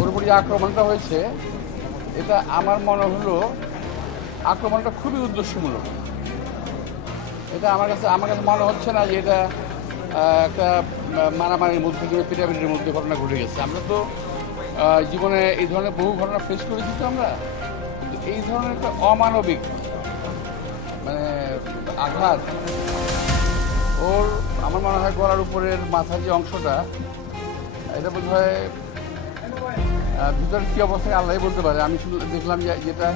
ওর উপর যে আক্রমণটা হয়েছে এটা আমার মনে হলো আক্রমণটা খুবই উদ্দেশ্যমূলক। এটা আমার কাছে মনে হচ্ছে না যে এটা একটা মারামারির মধ্যে কিংবা পিটাপিটির মধ্যে ঘটনা ঘটে গেছে। আমরা তো জীবনে এই ধরনের বহু ঘটনা ফেস করেছি তো আমরা, এই ধরনের একটা অমানবিক মানে আঘাত ওর আমার মনে হয় গলার উপরের মাথার যে অংশটা এটা বোধ হয় ভিতরে কী অবস্থায় আল্লাহ বলতে পারে। আমি শুধু দেখলাম যে যেটা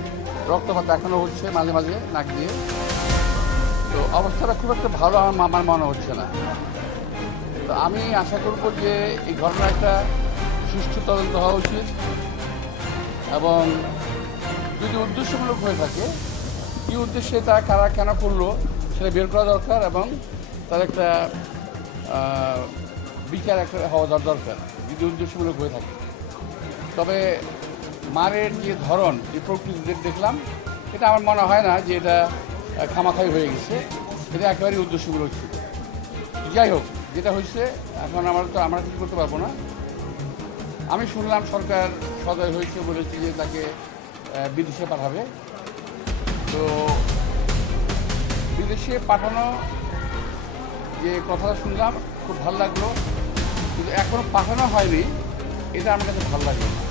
রক্তপাত দেখানো হচ্ছে মাঝে মাঝে নাক দিয়ে, তো অবস্থাটা খুব একটা ভালো আমার মনে হচ্ছে না। তো আমি আশা করব যে এই ঘটনার একটা সুষ্ঠু তদন্ত হওয়া উচিত এবং যদি উদ্দেশ্যমূলক হয়ে থাকে কী উদ্দেশ্যে তা কারা কেন করলো সেটা বের করা দরকার এবং তার একটা বিচার একটা হওয়া দরকার যদি উদ্দেশ্যমূলক হয়ে থাকে। তবে মারের যে ধরন যে প্রকৃতি দেখলাম এটা আমার মনে হয় না যে এটা খামাখাই হয়ে গেছে, এটা একেবারেই উদ্দেশ্যমূলক ছিল। যাই হোক, যেটা হয়েছে এখন আমরা কিছু করতে পারবো না। আমি শুনলাম সরকার সদয় হয়েছে, বলেছে যে তাকে বিদেশে পাঠাবে। তো বিদেশে পাঠানো যে কথাটা শুনলাম খুব ভালো লাগলো, কিন্তু এখনও পাঠানো হয়নি, এটা আমার কাছে ভালো লাগলো না।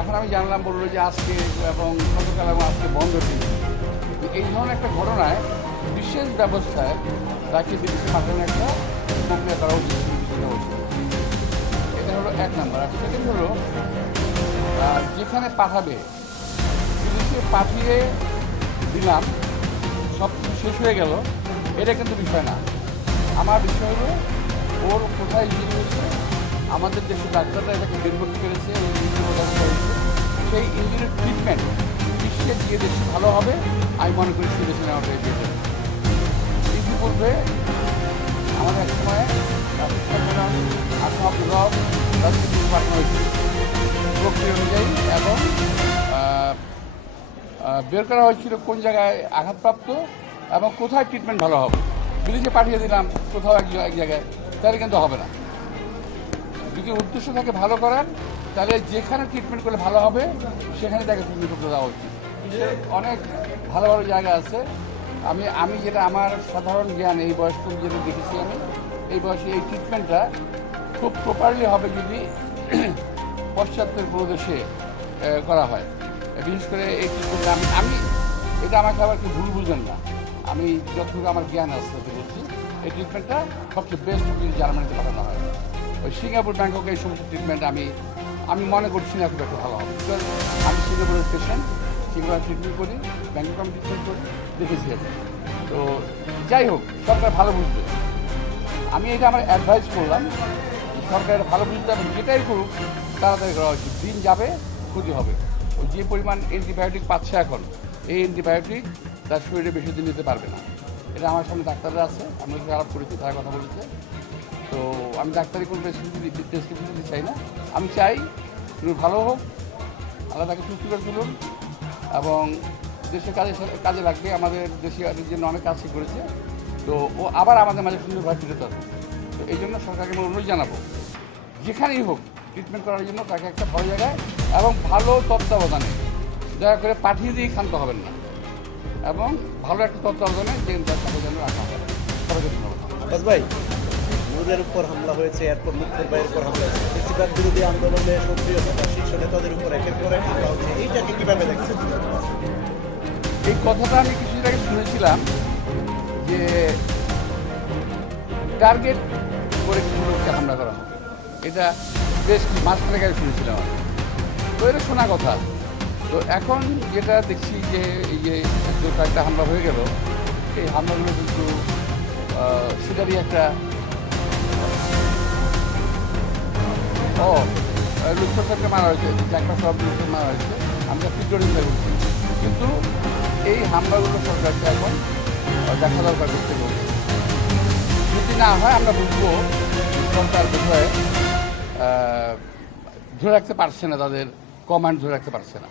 এখন আমি জানলাম বললো যে আজকে এবং গতকাল এবং আজকে বন্ধ দিন। এই ধরনের একটা ঘটনায় বিশেষ ব্যবস্থায় তাকে বিদেশে পাঠানোর একটা প্রক্রিয়া করা উচিত। এটা হলো এক নাম্বার। আর সেকেন্ড হলো যেখানে পাঠাবে বিদেশে পাঠিয়ে দিলাম সব কিছু শেষ হয়ে গেল, এটা কিন্তু বিষয় না। আমার বিষয় হলো ওর কোথায় ইঞ্জুরি হয়েছে, আমাদের দেশের ডাক্তাররা এটাকে বের করতে পেরেছে, সেই ইঞ্জুরির ট্রিটমেন্ট বিশ্বের যে দেশে ভালো হবে আমি মনে করি সেই দেশে নেওয়াটাই বেটার। ইতিপূর্বে আমাদের এক সময় পাঠানো হয়েছিল প্রক্রিয়া অনুযায়ী এবং বের করা হয়েছিল কোন জায়গায় আঘাতপ্রাপ্ত এবং কোথায় ট্রিটমেন্ট ভালো হবে। বিদেশে পাঠিয়ে দিলাম কোথাও এক জায়গায়, তাহলে কিন্তু হবে না। যদি উদ্দেশ্য থাকে ভালো করার, তাহলে যেখানে ট্রিটমেন্ট করলে ভালো হবে সেখানে তাকে ট্রিটমেন্ট করতে দেওয়া উচিত। অনেক ভালো ভালো জায়গা আছে। আমি যেটা আমার সাধারণ জ্ঞান এই বয়স্ক যেটা দেখেছি, আমি এই বয়সে এই ট্রিটমেন্টটা খুব প্রপারলি হবে যদি পশ্চাত্যের কোনো দেশে করা হয়। বিশেষ করে এই ট্রিটমেন্টটা আমি এটা আমাকে আবার কেউ ভুল বুঝবেন না, আমি যতটুকু আমার জ্ঞান আছে বলছি, এই ট্রিটমেন্টটা সবচেয়ে বেস্ট যদি জার্মানিতে পাঠানো হয়। ওই সিঙ্গাপুর ব্যাংকক এই সমস্ত ট্রিটমেন্ট আমি মনে করছি না খুব একটা ভালো হবে। বিকজ আমি সিঙ্গাপুরের পেশেন্ট, সিঙ্গাপুর ট্রিটমেন্ট করি, ব্যাংকক আমি ট্রিটমেন্ট করি, দেখেছি আমি। তো যাই হোক, সরকার ভালো বুঝবে। আমি এটা আমার অ্যাডভাইস করলাম সরকারের ভালো বুঝতে হবে, যেটাই করুক তাড়াতাড়ি করা উচিত। দিন যাবে ক্ষতি হবে। ওই যে পরিমাণ অ্যান্টিবায়োটিক পাচ্ছে এখন, এই অ্যান্টিবায়োটিক তার শরীরে বেশি দিন নিতে পারবে না। এটা আমার সামনে ডাক্তাররা আছে, আমি ওকে আলাপ করেছি, তারা কথা বলেছে। তো আমি ডাক্তারি কোনো প্রেসক্রিপশন দিতে চাই না। আমি চাই তুমি ভালো হোক, আল্লাহ তাকে সুস্থ করে তুলুন এবং দেশের কাজে লাগবে। আমাদের দেশে জন্য অনেক কাজ করেছে, তো ও আবার আমাদের মাঝে সুন্দরভাবে ফিরে থাকবে। তো এই জন্য সরকারকে আমি অনুরোধ জানাবো যেখানেই হোক ট্রিটমেন্ট করার জন্য তাকে একটা ভালো জায়গায় এবং ভালো তত্ত্বাবধানে দয়া করে পাঠিয়ে দিয়ে ক্ষান্ত হবেন না, এবং ভালো একটা তত্ত্বাবধানে যে তাকে যেন রাখা হবে। সবাইকে ধন্যবাদ। ভাই, নূরের উপর হামলা হয়েছে, এরপর মুক্তির ভাইয়ের উপর হামলা হয়েছে, বেশিরভাগ বিরোধী আন্দোলনে সক্রিয় থাকা শীর্ষ নেতাদের উপর একের পর এক হামলা হচ্ছে, এইটাকে কীভাবে দেখছেন? এই কথাটা আমি কিছুদিন আগে শুনেছিলাম যে টার্গেট করে কিছু লোককে হামলা করা হবে, এটা বেশ মাঝখানে আগে শুনেছিলাম আমি। তো এটা শোনা কথা। তো এখন যেটা দেখছি যে এই যে কয়েকটা হামলা হয়ে গেল, এই হামলাগুলো কিন্তু সেটারই একটা লুৎফরকে মারা হয়েছে, একটা সব লোককে মারা হয়েছে, আমরা ফিক্টোরিয়া করছি। কিন্তু এই হামলাগুলো সরকারকে এখন দেখা দরকার করতে বলছে। যদি না হয় আমরা বুঝবো সরকার বোধহয় ধরে রাখতে পারছে না, তাদের কমান্ড ধরে রাখতে পারছে না।